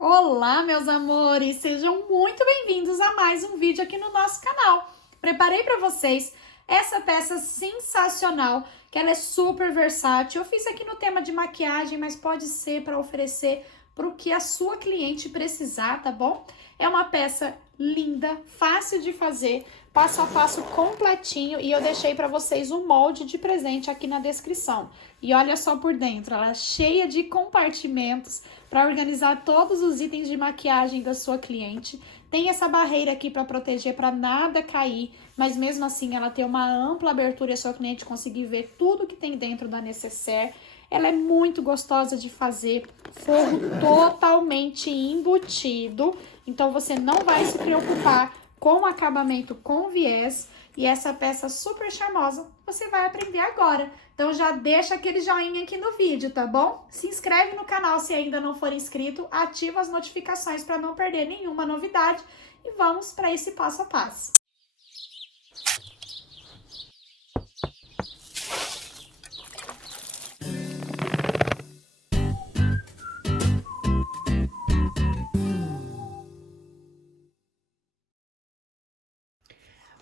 Olá, meus amores! Sejam muito bem-vindos a mais um vídeo aqui no nosso canal. Preparei para vocês essa peça sensacional, que ela é super versátil. Eu fiz aqui no tema de maquiagem, mas pode ser para oferecer para o que a sua cliente precisar, tá bom? É uma peça linda, fácil de fazer, passo a passo completinho, e eu deixei para vocês um molde de presente aqui na descrição. E olha só por dentro, ela é cheia de compartimentos para organizar todos os itens de maquiagem da sua cliente. Tem essa barreira aqui para proteger, para nada cair, mas mesmo assim ela tem uma ampla abertura e a sua cliente conseguir ver tudo que tem dentro da necessaire. Ela é muito gostosa de fazer, forro totalmente embutido, então você não vai se preocupar com o acabamento com viés. E essa peça super charmosa você vai aprender agora. Então já deixa aquele joinha aqui no vídeo, tá bom? Se inscreve no canal se ainda não for inscrito, ativa as notificações para não perder nenhuma novidade e vamos para esse passo a passo.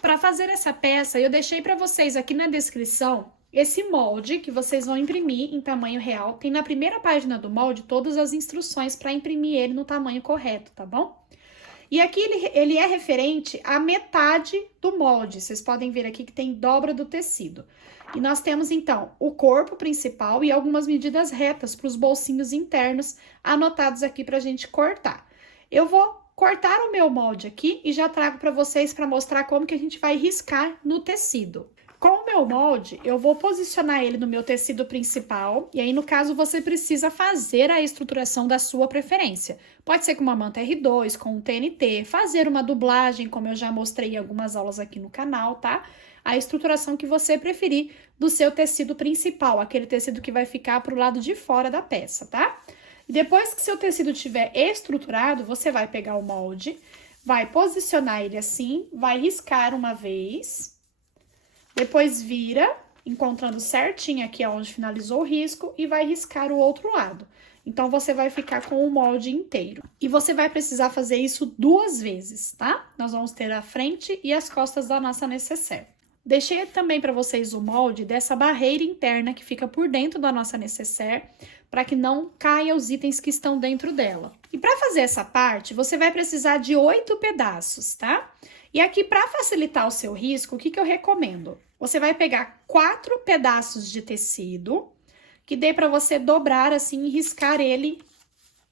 Para fazer essa peça, eu deixei para vocês aqui na descrição esse molde que vocês vão imprimir em tamanho real. Tem na primeira página do molde todas as instruções para imprimir ele no tamanho correto, tá bom? E aqui ele é referente à metade do molde. Vocês podem ver aqui que tem dobra do tecido. E nós temos, então, o corpo principal e algumas medidas retas para os bolsinhos internos anotados aqui para a gente cortar. Eu vou cortar o meu molde aqui e já trago para vocês para mostrar como que a gente vai riscar no tecido. Com o meu molde, eu vou posicionar ele no meu tecido principal, e aí, no caso, você precisa fazer a estruturação da sua preferência. Pode ser com uma manta R2, com um TNT, fazer uma dublagem, como eu já mostrei em algumas aulas aqui no canal, tá? A estruturação que você preferir do seu tecido principal, aquele tecido que vai ficar pro lado de fora da peça, tá? E depois que seu tecido estiver estruturado, você vai pegar o molde, vai posicionar ele assim, vai riscar uma vez. Depois vira, encontrando certinho aqui onde finalizou o risco, e vai riscar o outro lado. Então, você vai ficar com o molde inteiro. E você vai precisar fazer isso 2 vezes, tá? Nós vamos ter a frente e as costas da nossa necessaire. Deixei também para vocês o molde dessa barreira interna que fica por dentro da nossa necessaire, para que não caia os itens que estão dentro dela. E para fazer essa parte, você vai precisar de 8 pedaços, tá? E aqui, para facilitar o seu risco, o que eu recomendo? Você vai pegar 4 pedaços de tecido, que dê para você dobrar assim e riscar ele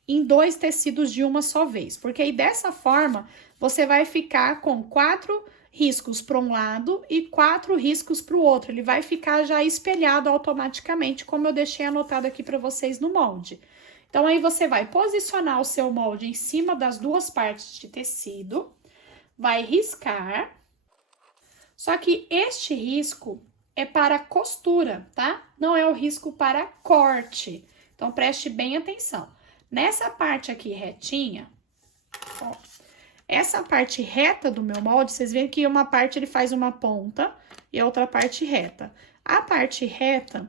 em 2 tecidos de uma só vez. Porque aí, dessa forma, você vai ficar com 4 riscos para um lado e 4 riscos para o outro. Ele vai ficar já espelhado automaticamente, como eu deixei anotado aqui para vocês no molde. Então, aí você vai posicionar o seu molde em cima das 2 partes de tecido, vai riscar. Só que este risco é para costura, tá? Não é o risco para corte. Então, preste bem atenção. Nessa parte aqui retinha, ó, essa parte reta do meu molde, vocês veem que uma parte ele faz uma ponta e a outra parte reta. A parte reta,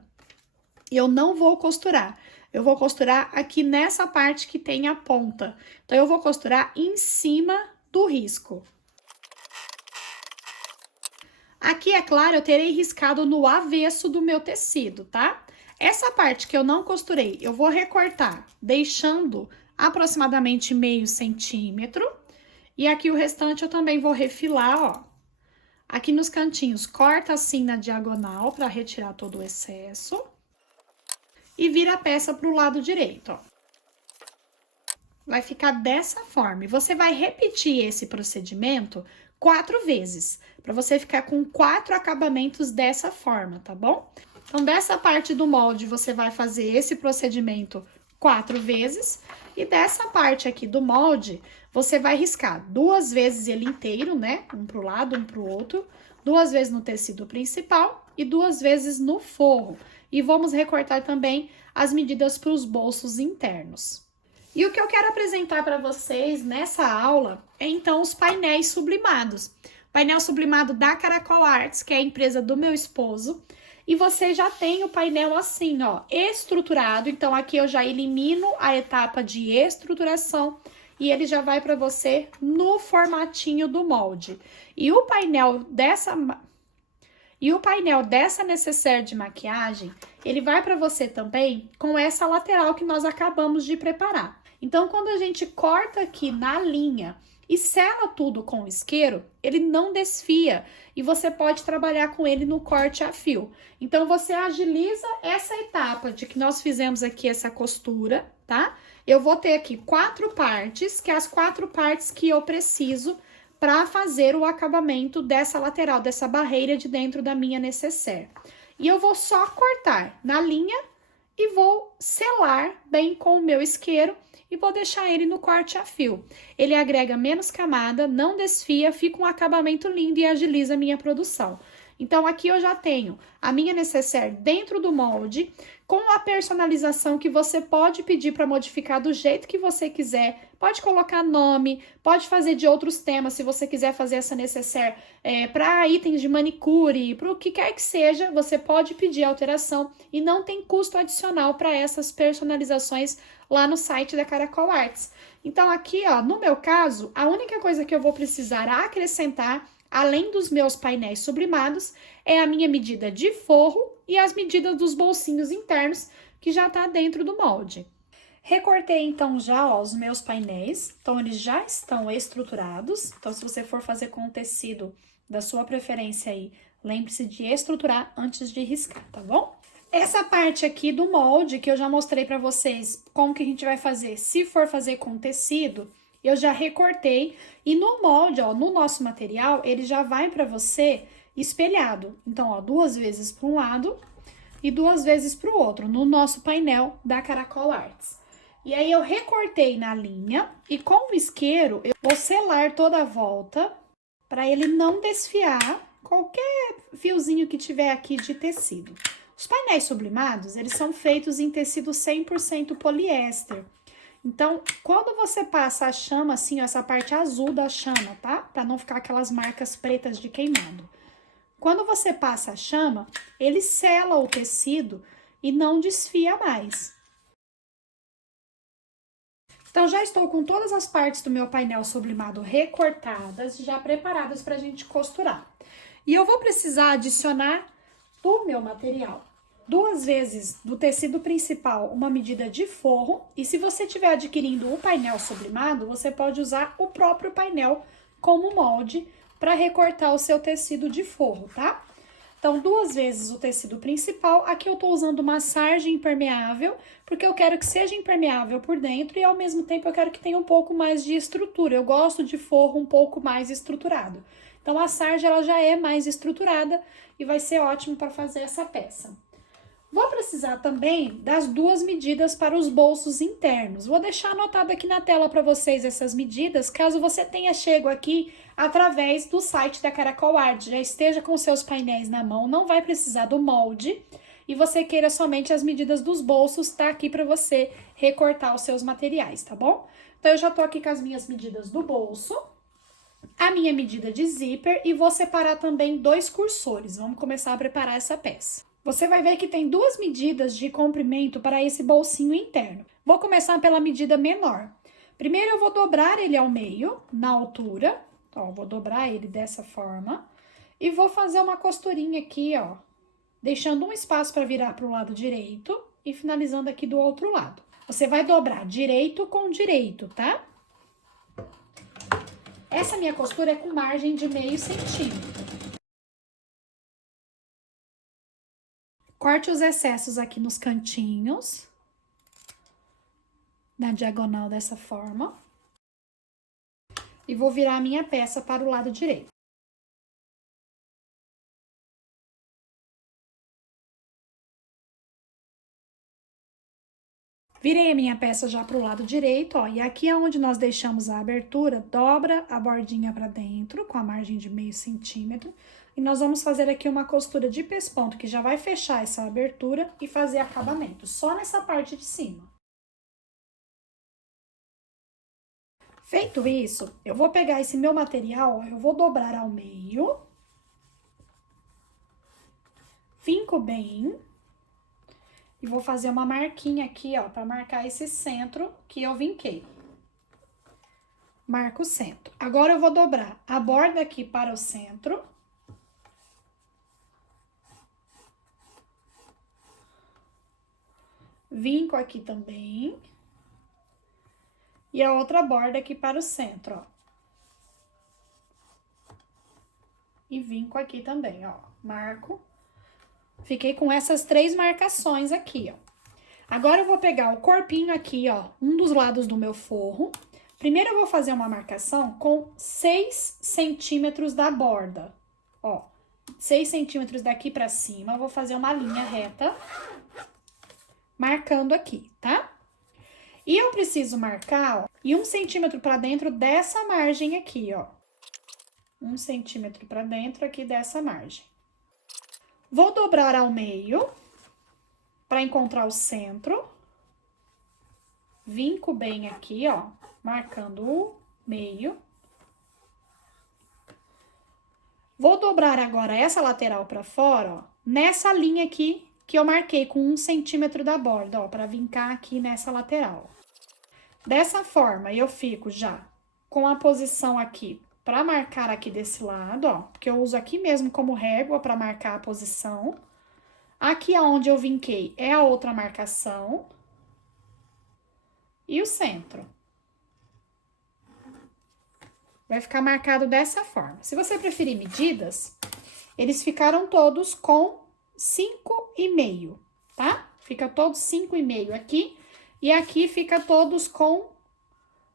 eu não vou costurar. Eu vou costurar aqui nessa parte que tem a ponta. Então, eu vou costurar em cima do risco. Aqui, é claro, eu terei riscado no avesso do meu tecido, tá? Essa parte que eu não costurei, eu vou recortar, deixando aproximadamente meio centímetro. E aqui o restante eu também vou refilar, ó. Aqui nos cantinhos, corta assim na diagonal para retirar todo o excesso. E vira a peça pro lado direito, ó. Vai ficar dessa forma. E você vai repetir esse procedimento 4 vezes, para você ficar com 4 acabamentos dessa forma, tá bom? Então, dessa parte do molde, você vai fazer esse procedimento 4 vezes, e dessa parte aqui do molde, você vai riscar 2 vezes ele inteiro, né? Um pro lado, um pro outro, 2 vezes no tecido principal e 2 vezes no forro. E vamos recortar também as medidas para os bolsos internos. E o que eu quero apresentar para vocês nessa aula é, então, os painéis sublimados. Painel sublimado da Caracol Arts, que é a empresa do meu esposo. e você já tem o painel assim, ó, estruturado. Então, aqui eu já elimino a etapa de estruturação e ele já vai para você no formatinho do molde. E o painel dessa necessaire de maquiagem, ele vai para você também com essa lateral que nós acabamos de preparar. Então, quando a gente corta aqui na linha e sela tudo com o isqueiro, ele não desfia e você pode trabalhar com ele no corte a fio. Então, você agiliza essa etapa de que nós fizemos aqui essa costura, tá? Eu vou ter aqui 4 partes, que é as 4 partes que eu preciso para fazer o acabamento dessa lateral, dessa barreira de dentro da minha necessaire. E eu vou só cortar na linha e vou selar bem com o meu isqueiro e vou deixar ele no corte a fio. Ele agrega menos camada, não desfia, fica um acabamento lindo e agiliza a minha produção. Então, aqui eu já tenho a minha necessaire dentro do molde, com a personalização que você pode pedir para modificar do jeito que você quiser. Pode colocar nome, pode fazer de outros temas, se você quiser fazer essa necessaire para itens de manicure, para o que quer que seja, você pode pedir alteração e não tem custo adicional para essas personalizações lá no site da Caracol Arts. Então, aqui, ó, no meu caso, a única coisa que eu vou precisar acrescentar, além dos meus painéis sublimados, é a minha medida de forro e as medidas dos bolsinhos internos, que já tá dentro do molde. Recortei, então, já ó, os meus painéis, então eles já estão estruturados. Então, se você for fazer com o tecido da sua preferência aí, lembre-se de estruturar antes de riscar, tá bom? Essa parte aqui do molde, que eu já mostrei pra vocês como que a gente vai fazer, se for fazer com tecido, eu já recortei. E no molde, ó, no nosso material, ele já vai pra você espelhado. Então, ó, 2 vezes para um lado e 2 vezes para o outro, no nosso painel da Caracol Arts. E aí, eu recortei na linha e com o isqueiro, eu vou selar toda a volta para ele não desfiar qualquer fiozinho que tiver aqui de tecido. Os painéis sublimados, eles são feitos em tecido 100% poliéster. Então, quando você passa a chama, assim, ó, essa parte azul da chama, tá? Para não ficar aquelas marcas pretas de queimado. Quando você passa a chama, ele sela o tecido e não desfia mais. Então, já estou com todas as partes do meu painel sublimado recortadas, já preparadas para a gente costurar. E eu vou precisar adicionar do meu material 2 vezes do tecido principal uma medida de forro. E se você estiver adquirindo o painel sublimado, você pode usar o próprio painel como molde para recortar o seu tecido de forro, tá? Então, 2 vezes o tecido principal. Aqui eu tô usando uma sarja impermeável, porque eu quero que seja impermeável por dentro e ao mesmo tempo eu quero que tenha um pouco mais de estrutura. Eu gosto de forro um pouco mais estruturado. Então, a sarja ela já é mais estruturada e vai ser ótimo para fazer essa peça. Vou precisar também das 2 medidas para os bolsos internos. Vou deixar anotado aqui na tela para vocês essas medidas, caso você tenha chego aqui através do site da Caracol Arts, já esteja com seus painéis na mão, não vai precisar do molde e você queira somente as medidas dos bolsos, tá aqui para você recortar os seus materiais, tá bom? Então, eu já tô aqui com as minhas medidas do bolso, a minha medida de zíper e vou separar também 2 cursores. Vamos começar a preparar essa peça. Você vai ver que tem 2 medidas de comprimento para esse bolsinho interno. Vou começar pela medida menor. Primeiro, eu vou dobrar ele ao meio, na altura. Ó, vou dobrar ele dessa forma. E vou fazer uma costurinha aqui, ó. Deixando um espaço para virar para o lado direito e finalizando aqui do outro lado. Você vai dobrar direito com direito, tá? Essa minha costura é com margem de meio centímetro. Corte os excessos aqui nos cantinhos, na diagonal dessa forma. E vou virar a minha peça para o lado direito. Virei a minha peça já para o lado direito, ó. E aqui é onde nós deixamos a abertura, dobra a bordinha para dentro, com a margem de meio centímetro. E nós vamos fazer aqui uma costura de pesponto, que já vai fechar essa abertura e fazer acabamento, só nessa parte de cima. Feito isso, eu vou pegar esse meu material, ó, eu vou dobrar ao meio. Vinco bem. E vou fazer uma marquinha aqui, ó, pra marcar esse centro que eu vinquei. Marco o centro. Agora eu vou dobrar a borda aqui para o centro. Vinco aqui também. E a outra borda aqui para o centro, ó. E vinco aqui também, ó. Marco. Fiquei com essas 3 marcações aqui, ó. Agora eu vou pegar o corpinho aqui, ó, um dos lados do meu forro. Primeiro eu vou fazer uma marcação com 6 centímetros da borda, ó. 6 centímetros daqui pra cima, eu vou fazer uma linha reta, marcando aqui, tá? E eu preciso marcar, ó, e 1 centímetro pra dentro dessa margem aqui, ó. 1 centímetro pra dentro aqui dessa margem. Vou dobrar ao meio, pra encontrar o centro. Vinco bem aqui, ó, marcando o meio. Vou dobrar agora essa lateral pra fora, ó, nessa linha aqui que eu marquei com 1 centímetro da borda, ó, pra vincar aqui nessa lateral. Dessa forma, eu fico já com a posição aqui pra marcar aqui desse lado, ó, porque eu uso aqui mesmo como régua pra marcar a posição. Aqui aonde eu vinquei é a outra marcação. E o centro. Vai ficar marcado dessa forma. Se você preferir medidas, eles ficaram todos com 5,5, tá? Fica todos 5,5 aqui. E aqui fica todos com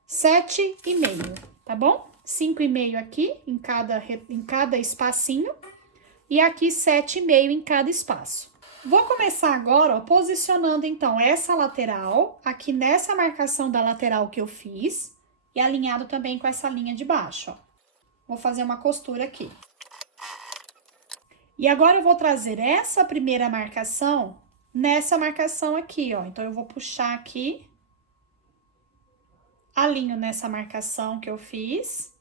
7,5, tá bom? 5,5 aqui em cada espacinho. E aqui 7,5 em cada espaço. Vou começar agora, ó, posicionando, então, essa lateral aqui nessa marcação da lateral que eu fiz e alinhado também com essa linha de baixo, ó. Vou fazer uma costura aqui. E agora eu vou trazer essa primeira marcação nessa marcação aqui, ó. Então, eu vou puxar aqui, alinho nessa marcação que eu fiz,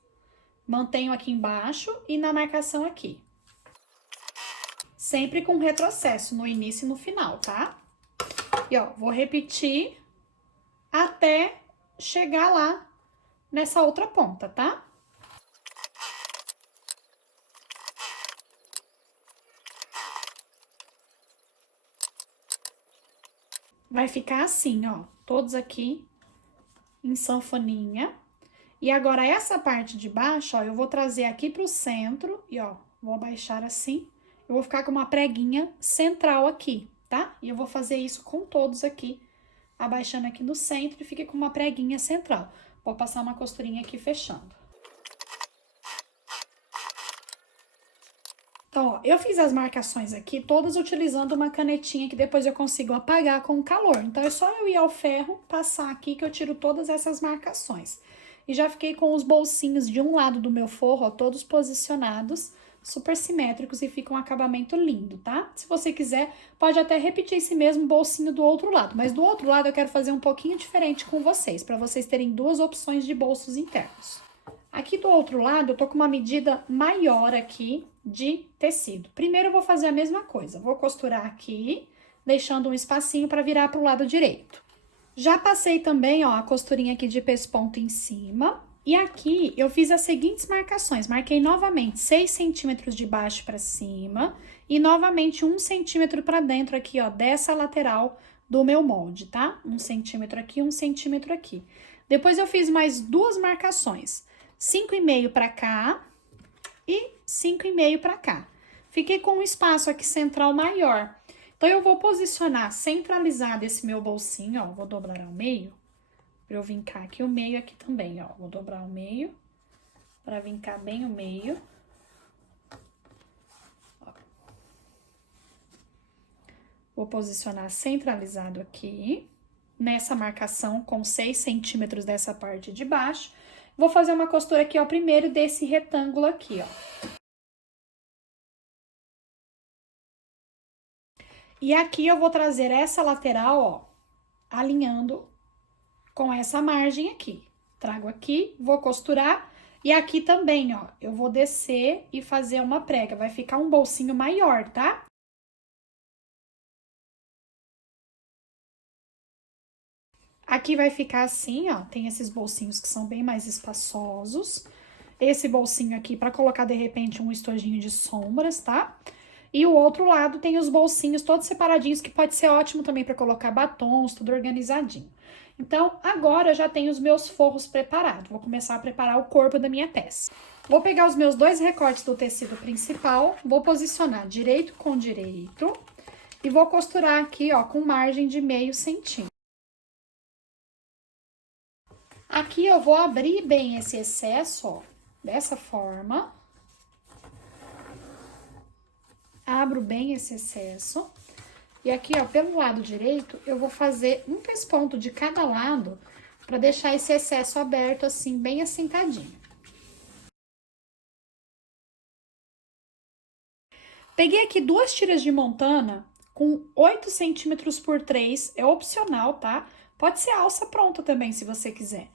mantenho aqui embaixo e na marcação aqui. Sempre com retrocesso no início e no final, tá? E, ó, vou repetir até chegar lá nessa outra ponta, tá? Vai ficar assim, ó, todos aqui em sanfoninha. E agora, essa parte de baixo, ó, eu vou trazer aqui pro centro e, ó, vou abaixar assim. Eu vou ficar com uma preguinha central aqui, tá? E eu vou fazer isso com todos aqui, abaixando aqui no centro e fica com uma preguinha central. Vou passar uma costurinha aqui fechando. Então, ó, eu fiz as marcações aqui todas utilizando uma canetinha que depois eu consigo apagar com o calor. Então, é só eu ir ao ferro, passar aqui que eu tiro todas essas marcações. E já fiquei com os bolsinhos de um lado do meu forro, ó, todos posicionados, super simétricos e fica um acabamento lindo, tá? Se você quiser, pode até repetir esse mesmo bolsinho do outro lado, mas do outro lado eu quero fazer um pouquinho diferente com vocês, para vocês terem 2 opções de bolsos internos. Aqui do outro lado, eu tô com uma medida maior aqui de tecido. Primeiro eu vou fazer a mesma coisa, vou costurar aqui, deixando um espacinho para virar pro lado direito. Já passei também, ó, a costurinha aqui de pesponto em cima. E aqui, eu fiz as seguintes marcações. Marquei novamente 6 centímetros de baixo para cima e novamente 1 centímetro para dentro aqui, ó, dessa lateral do meu molde, tá? 1 centímetro aqui, 1 centímetro aqui. Depois eu fiz mais 2 marcações. 5,5 para cá e 5,5 para cá. Fiquei com um espaço aqui central maior. Então, eu vou posicionar centralizado esse meu bolsinho, ó, vou dobrar ao meio. Pra eu vincar aqui o meio aqui também, ó. Vou dobrar o meio, pra vincar bem o meio. Ó. Vou posicionar centralizado aqui, nessa marcação com 6 centímetros dessa parte de baixo. Vou fazer uma costura aqui, ó, primeiro desse retângulo aqui, ó. E aqui eu vou trazer essa lateral, ó, alinhando com essa margem aqui. Trago aqui, vou costurar e aqui também, ó, eu vou descer e fazer uma prega. Vai ficar um bolsinho maior, tá? Aqui vai ficar assim, ó, tem esses bolsinhos que são bem mais espaçosos. Esse bolsinho aqui para colocar, de repente, um estojinho de sombras, tá? E o outro lado tem os bolsinhos todos separadinhos, que pode ser ótimo também para colocar batons, tudo organizadinho. Então, agora eu já tenho os meus forros preparados. Vou começar a preparar o corpo da minha peça. Vou pegar os meus 2 recortes do tecido principal, vou posicionar direito com direito e vou costurar aqui, ó, com margem de meio centímetro. Aqui eu vou abrir bem esse excesso, ó, dessa forma. Abro bem esse excesso. E aqui, ó, pelo lado direito, eu vou fazer um pesponto de cada lado para deixar esse excesso aberto assim, bem assentadinho. Peguei aqui 2 tiras de montana com 8 centímetros por 3, é opcional, tá? Pode ser alça pronta também, se você quiser.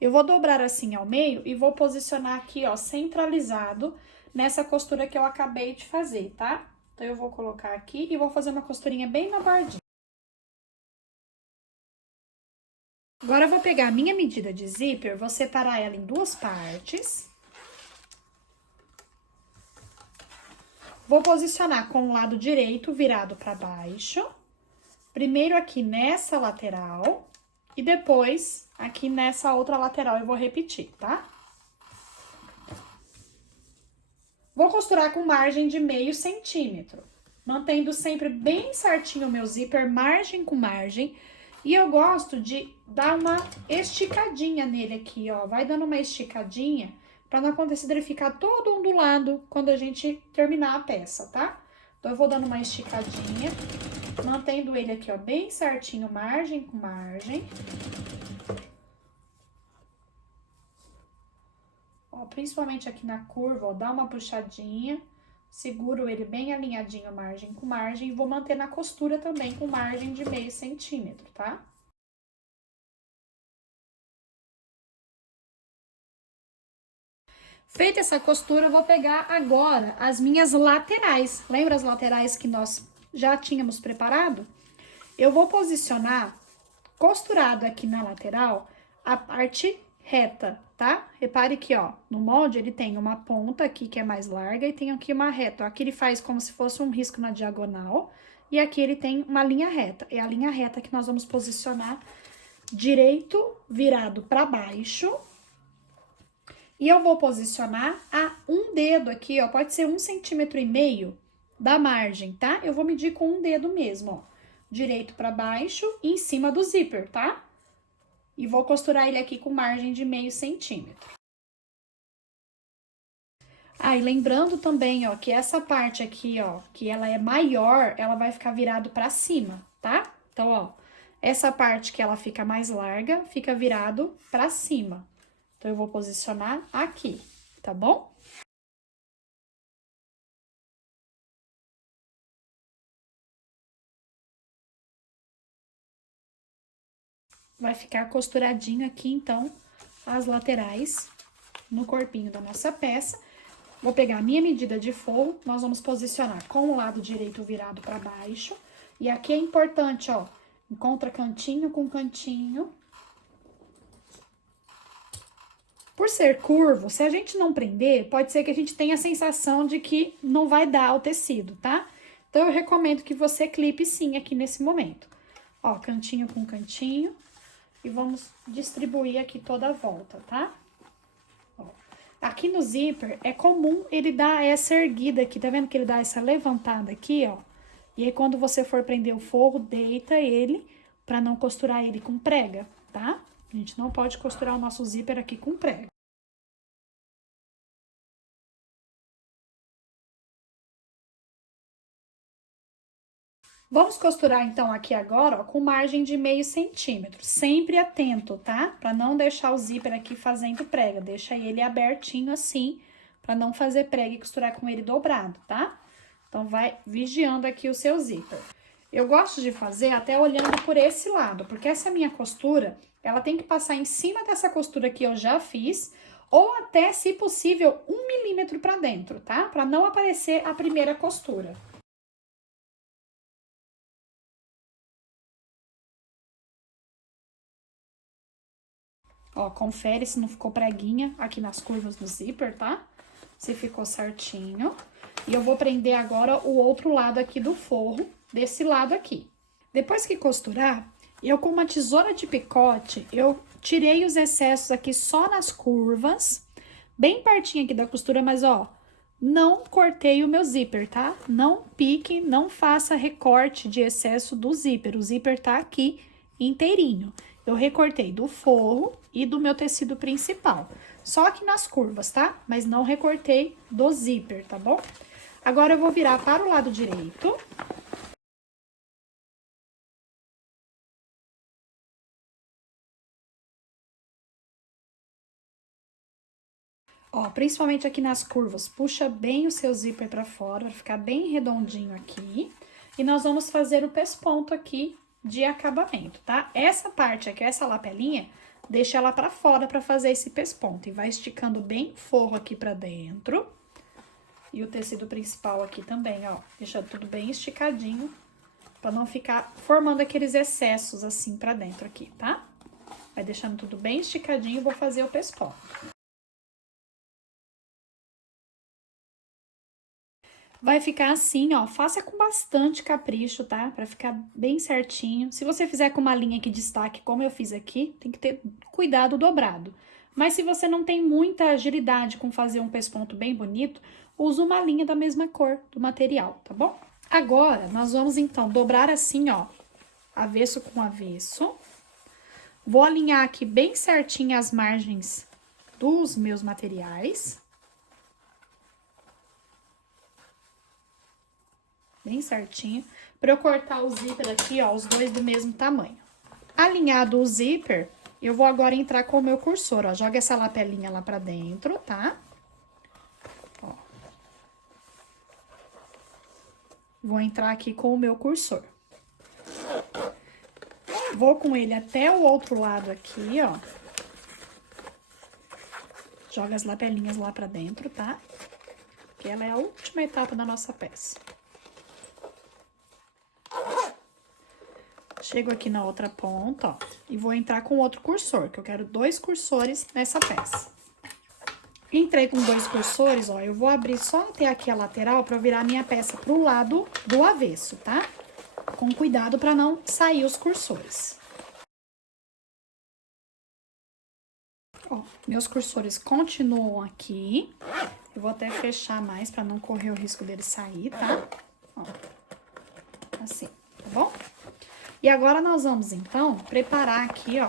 Eu vou dobrar assim ao meio e vou posicionar aqui, ó, centralizado nessa costura que eu acabei de fazer, tá? Então, eu vou colocar aqui e vou fazer uma costurinha bem na bordinha. Agora, eu vou pegar a minha medida de zíper, vou separar ela em 2 partes. Vou posicionar com o lado direito virado para baixo. Primeiro aqui nessa lateral e depois aqui nessa outra lateral eu vou repetir, tá? Vou costurar com margem de meio centímetro, mantendo sempre bem certinho o meu zíper, margem com margem. E eu gosto de dar uma esticadinha nele aqui, ó. Vai dando uma esticadinha para não acontecer dele ficar todo ondulado quando a gente terminar a peça, tá? Então, eu vou dando uma esticadinha, mantendo ele aqui, ó, bem certinho, margem com margem. Ó, principalmente aqui na curva, ó, dá uma puxadinha, seguro ele bem alinhadinho, margem com margem, e vou manter na costura também com margem de meio centímetro, tá? Feita essa costura, eu vou pegar agora as minhas laterais. Lembra as laterais que nós já tínhamos preparado? Eu vou posicionar costurado aqui na lateral a parte reta, tá? Repare que, ó, no molde ele tem uma ponta aqui que é mais larga e tem aqui uma reta. Ó, aqui ele faz como se fosse um risco na diagonal e aqui ele tem uma linha reta. É a linha reta que nós vamos posicionar direito virado para baixo. E eu vou posicionar a um dedo aqui, ó, pode ser 1,5 centímetros da margem, tá? Eu vou medir com um dedo mesmo, ó, direito para baixo e em cima do zíper, tá? E vou costurar ele aqui com margem de meio centímetro. Ah, e lembrando também, ó, que essa parte aqui, ó, que ela é maior, ela vai ficar virado para cima, tá? Então, ó, essa parte que ela fica mais larga, fica virado para cima. Então, eu vou posicionar aqui, tá bom? Vai ficar costuradinho aqui, então, as laterais no corpinho da nossa peça. Vou pegar a minha medida de forro, nós vamos posicionar com o lado direito virado para baixo. E aqui é importante, ó, encontra cantinho com cantinho. Por ser curvo, se a gente não prender, pode ser que a gente tenha a sensação de que não vai dar o tecido, tá? Então, eu recomendo que você clipe sim aqui nesse momento. Ó, cantinho com cantinho. E vamos distribuir aqui toda a volta, tá? Ó. Aqui no zíper, é comum ele dar essa erguida aqui, tá vendo que ele dá essa levantada aqui, ó? E aí, quando você for prender o forro, deita ele pra não costurar ele com prega, tá? A gente não pode costurar o nosso zíper aqui com prega. Vamos costurar, então, aqui agora, ó, com margem de meio centímetro. Sempre atento, tá? Pra não deixar o zíper aqui fazendo prega. Deixa ele abertinho assim, pra não fazer prega e costurar com ele dobrado, tá? Então, vai vigiando aqui o seu zíper. Eu gosto de fazer até olhando por esse lado, porque essa minha costura, ela tem que passar em cima dessa costura que eu já fiz, ou até, se possível, 1 milímetro pra dentro, tá? Pra não aparecer a primeira costura. Ó, confere se não ficou preguinha aqui nas curvas do zíper, tá? Se ficou certinho. E eu vou prender agora o outro lado aqui do forro, desse lado aqui. Depois que costurar, eu com uma tesoura de picote, eu tirei os excessos aqui só nas curvas, bem pertinho aqui da costura, mas ó, não cortei o meu zíper, tá? Não pique, não faça recorte de excesso do zíper. O zíper tá aqui inteirinho. Eu recortei do forro e do meu tecido principal. Só aqui nas curvas, tá? Mas não recortei do zíper, tá bom? Agora eu vou virar para o lado direito. Ó, principalmente aqui nas curvas, puxa bem o seu zíper pra fora, vai ficar bem redondinho aqui. E nós vamos fazer o pesponto aqui de acabamento, tá? Essa parte aqui, essa lapelinha, deixa ela pra fora pra fazer esse pesponto. E vai esticando bem o forro aqui pra dentro. E o tecido principal aqui também, ó, deixa tudo bem esticadinho, pra não ficar formando aqueles excessos assim pra dentro aqui, tá? Vai deixando tudo bem esticadinho e vou fazer o pesponto. Vai ficar assim, ó, faça com bastante capricho, tá? Pra ficar bem certinho. Se você fizer com uma linha que destaque, como eu fiz aqui, tem que ter cuidado dobrado. Mas se você não tem muita agilidade com fazer um pesponto bem bonito, usa uma linha da mesma cor do material, tá bom? Agora, nós vamos, então, dobrar assim, ó, avesso com avesso. Vou alinhar aqui bem certinho as margens dos meus materiais. Bem certinho, para eu cortar o zíper aqui, ó, os dois do mesmo tamanho. Alinhado o zíper, eu vou agora entrar com o meu cursor, ó, joga essa lapelinha lá pra dentro, tá? Ó. Vou entrar aqui com o meu cursor. Vou com ele até o outro lado aqui, ó. Joga as lapelinhas lá pra dentro, tá? Que ela é a última etapa da nossa peça. Chego aqui na outra ponta, ó, e vou entrar com outro cursor, que eu quero 2 cursores nessa peça. Entrei com 2 cursores, ó, eu vou abrir só até aqui a lateral pra eu virar minha peça pro lado do avesso, tá? Com cuidado pra não sair os cursores. Ó, meus cursores continuam aqui. Eu vou até fechar mais pra não correr o risco dele sair, tá? Ó, assim, tá bom? E agora, nós vamos, então, preparar aqui, ó.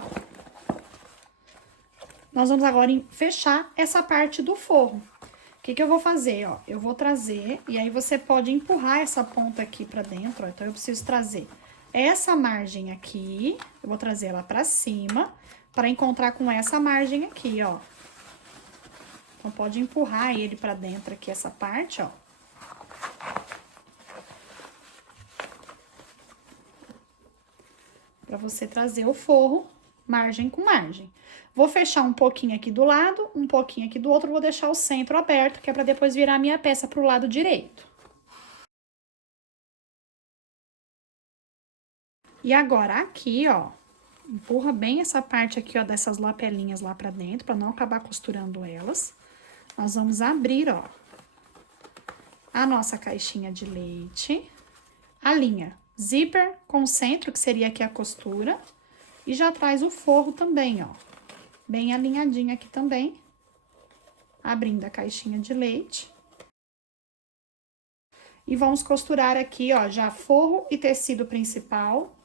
Nós vamos agora fechar essa parte do forro. O que que eu vou fazer, ó? Eu vou trazer, e aí você pode empurrar essa ponta aqui pra dentro, ó. Então, eu preciso trazer essa margem aqui, eu vou trazer ela pra cima, pra encontrar com essa margem aqui, ó. Então, pode empurrar ele pra dentro aqui, essa parte, ó. Pra você trazer o forro, margem com margem. Vou fechar um pouquinho aqui do lado, um pouquinho aqui do outro, vou deixar o centro aberto, que é pra depois virar a minha peça pro lado direito. E agora, aqui, ó, empurra bem essa parte aqui, ó, dessas lapelinhas lá pra dentro, pra não acabar costurando elas. Nós vamos abrir, ó, a nossa caixinha de leite, a linha zíper com centro, que seria aqui a costura, e já traz o forro também, ó, bem alinhadinho aqui também, abrindo a caixinha de leite. E vamos costurar aqui, ó, já forro e tecido principal,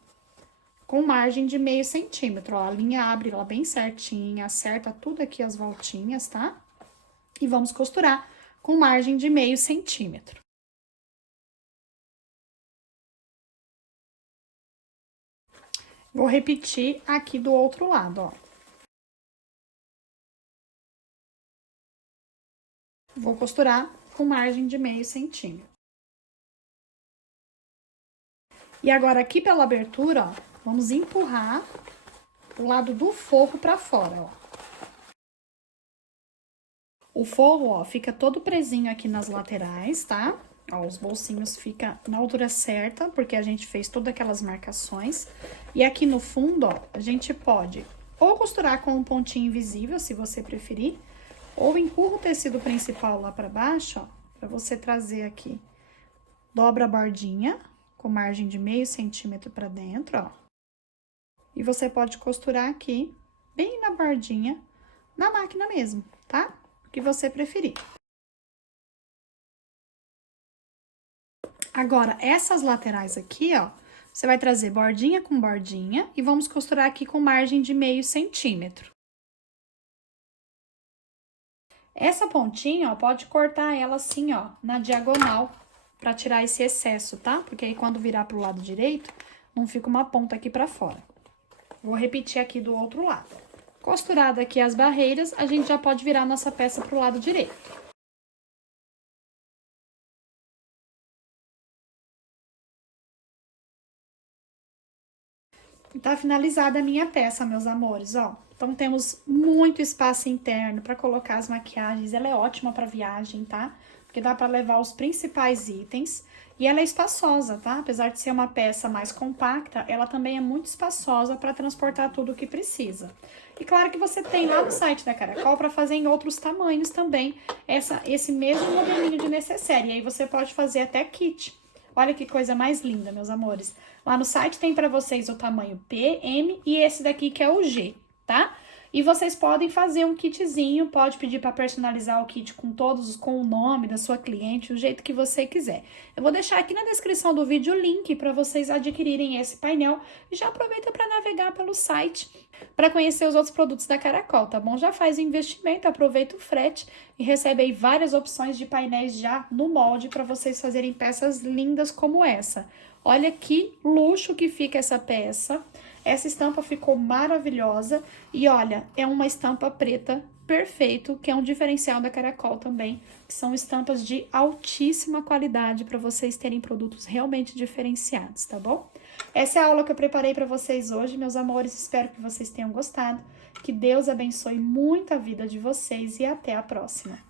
com margem de meio centímetro, ó, a linha abre ela bem certinha, acerta tudo aqui as voltinhas, tá? E vamos costurar com margem de meio centímetro. Vou repetir aqui do outro lado, ó. Vou costurar com margem de meio centímetro. E agora, aqui pela abertura, ó, vamos empurrar o lado do forro pra fora, ó. O forro, ó, fica todo presinho aqui nas laterais, tá? Ó, os bolsinhos ficam na altura certa, porque a gente fez todas aquelas marcações. E aqui no fundo, ó, a gente pode ou costurar com um pontinho invisível, se você preferir, ou empurra o tecido principal lá pra baixo, ó, pra você trazer aqui. Dobra a bordinha, com margem de meio centímetro pra dentro, ó. E você pode costurar aqui, bem na bordinha, na máquina mesmo, tá? O que você preferir. Agora, essas laterais aqui, ó, você vai trazer bordinha com bordinha e vamos costurar aqui com margem de meio centímetro. Essa pontinha, ó, pode cortar ela assim, ó, na diagonal, pra tirar esse excesso, tá? Porque aí quando virar pro lado direito, não fica uma ponta aqui pra fora. Vou repetir aqui do outro lado. Costurada aqui as barreiras, a gente já pode virar nossa peça pro lado direito. E tá finalizada a minha peça, meus amores, ó. Então, temos muito espaço interno para colocar as maquiagens. Ela é ótima para viagem, tá? Porque dá para levar os principais itens. E ela é espaçosa, tá? Apesar de ser uma peça mais compacta, ela também é muito espaçosa para transportar tudo o que precisa. E claro que você tem lá no site da Caracol para fazer em outros tamanhos também esse mesmo modelinho de necessaire. E aí você pode fazer até kit. Olha que coisa mais linda, meus amores. Lá no site tem para vocês o tamanho P, M e esse daqui que é o G, tá? E vocês podem fazer um kitzinho, pode pedir para personalizar o kit com o nome da sua cliente, o jeito que você quiser. Eu vou deixar aqui na descrição do vídeo o link para vocês adquirirem esse painel e já aproveita para navegar pelo site para conhecer os outros produtos da Caracol, tá bom? Já faz o investimento, aproveita o frete e recebe aí várias opções de painéis já no molde para vocês fazerem peças lindas como essa. Olha que luxo que fica essa peça. Essa estampa ficou maravilhosa e olha, é uma estampa preta perfeito, que é um diferencial da Caracol também, que são estampas de altíssima qualidade para vocês terem produtos realmente diferenciados, tá bom? Essa é a aula que eu preparei para vocês hoje, meus amores, espero que vocês tenham gostado, que Deus abençoe muito a vida de vocês e até a próxima.